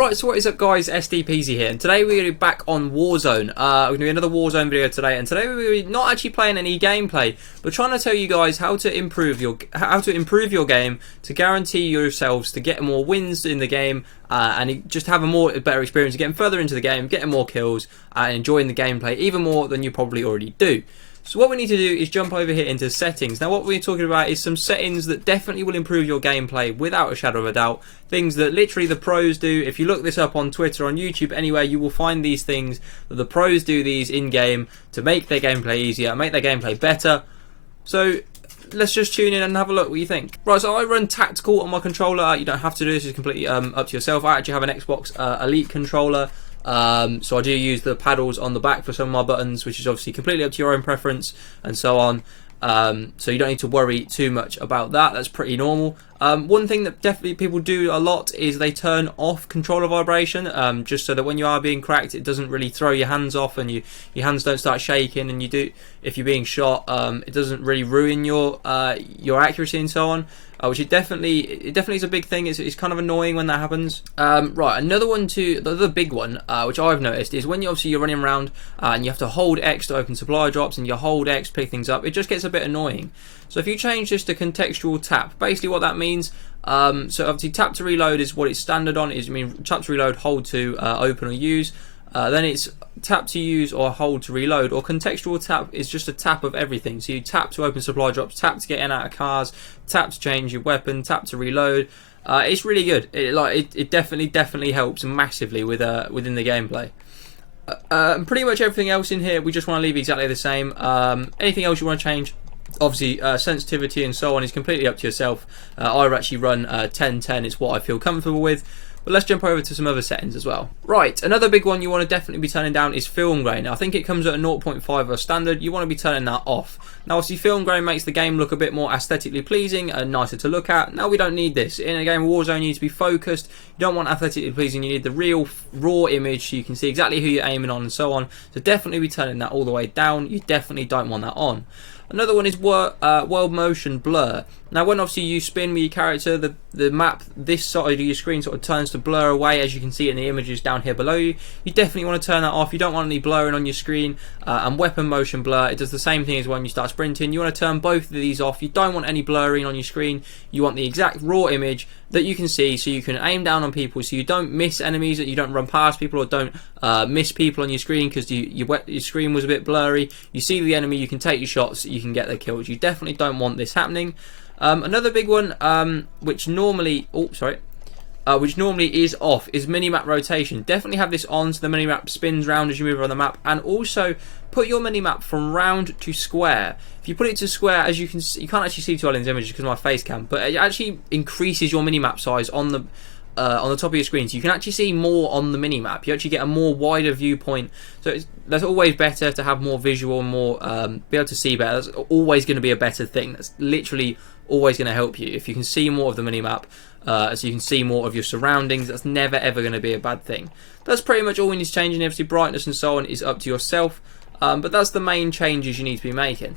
Right, so what is up guys, SDPeasy here, and today we're going to be back on Warzone. We're going to do another Warzone video today, and today we're going to be not actually playing any gameplay, but trying to tell you guys how to improve your game to guarantee yourselves to get more wins in the game, and just have a better experience of getting further into the game, getting more kills, and enjoying the gameplay even more than you probably already do. So what we need to do is jump over here into settings. Now what we're talking about is some settings that definitely will improve your gameplay without a shadow of a doubt. Things that literally the pros do. If you look this up on Twitter, on YouTube, anywhere, you will find these things that the pros do these in-game to make their gameplay easier, make their gameplay better. So let's just tune in and have a look what you think. Right, so I run tactical on my controller. You don't have to do this, it's completely up to yourself. I actually have an Xbox Elite controller. So I do use the paddles on the back for some of my buttons, which is obviously completely up to your own preference and so on. So you don't need to worry too much about that. That's pretty normal. One thing that definitely people do a lot is they turn off controller vibration, just so that when you are being cracked, it doesn't really throw your hands off and your hands don't start shaking. And if you're being shot, it doesn't really ruin your accuracy and so on. Which it definitely is a big thing. It's kind of annoying when that happens. Right, another one the other big one, which I've noticed, is when you're running around and you have to hold X to open supply drops, and you hold X to pick things up, it just gets a bit annoying. So if you change this to contextual tap, basically what that means, so obviously tap to reload is what it's standard on. Tap to reload, hold to open or use. Then it's tap to use or hold to reload, or contextual tap is just a tap of everything. So you tap to open supply drops, tap to get in and out of cars, tap to change your weapon, tap to reload. It's really good. It definitely helps massively within the gameplay. Pretty much everything else in here we just want to leave exactly the same. Anything else you want to change, obviously sensitivity and so on, is completely up to yourself. I actually run 1010, it's what I feel comfortable with. But let's jump over to some other settings as well. Right, another big one you want to definitely be turning down is film grain. Now, I think it comes at a 0.5 or standard. You want to be turning that off. Now, obviously, film grain makes the game look a bit more aesthetically pleasing and nicer to look at. Now, we don't need this. In a game of Warzone, you need to be focused. You don't want aesthetically pleasing. You need the real, raw image so you can see exactly who you're aiming on and so on. So definitely be turning that all the way down. You definitely don't want that on. Another one is world motion blur. Now, when obviously you spin with your character, the map, this side of your screen sort of turns to blur away, as you can see in the images down here below you. You definitely want to turn that off. You don't want any blurring on your screen. And weapon motion blur, it does the same thing as when you start sprinting. You want to turn both of these off. You don't want any blurring on your screen. You want the exact raw image that you can see, so you can aim down on people, so you don't miss enemies, that you don't run past people or don't miss people on your scrreen because your screen was a bit blurry. You see the enemy, you can take your shots, you can get their kills. You definitely don't want this happening. Another big one, which normally is off, is minimap rotation. Definitely have this on so the minimap spins round as you move around the map, and also put your minimap from round to square. If you put it to square, as you can see, you can't actually see too well in these images because of my face cam, but it actually increases your minimap size on the top of your screen, so you can actually see more on the minimap. You actually get a more wider viewpoint, so that's always better to have more visual, more be able to see better. That's always going to be a better thing. That's literally always going to help you. If you can see more of the minimap, so you can see more of your surroundings, that's never ever going to be a bad thing. That's pretty much all we need to change, and obviously brightness and so on is up to yourself, but that's the main changes you need to be making.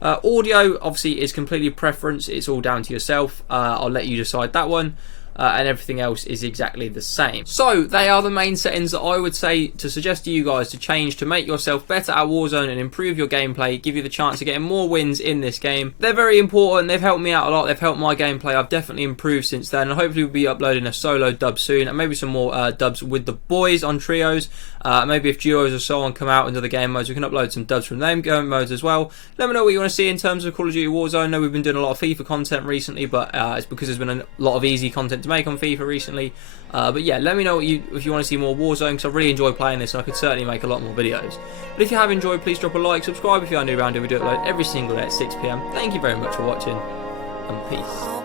Audio obviously is completely preference, it's all down to yourself. I'll let you decide that one. And everything else is exactly the same. So they are the main settings that I would say to suggest to you guys to change to make yourself better at Warzone and improve your gameplay, give you the chance of getting more wins in this game. They're very important, they've helped me out a lot, they've helped my gameplay, I've definitely improved since then, and hopefully we'll be uploading a solo dub soon, and maybe some more dubs with the boys on trios. Maybe if duos or so on come out into the game modes, we can upload some dubs from them game modes as well. Let me know what you want to see in terms of Call of Duty Warzone. I know we've been doing a lot of FIFA content recently, but it's because there's been a lot of easy content to make on FIFA recently. But yeah, let me know if you want to see more Warzone, because I really enjoy playing this and I could certainly make a lot more videos. But if you have enjoyed, please drop a like, subscribe if you are new around here. We do upload every single day at 6 PM. Thank you very much for watching, and peace.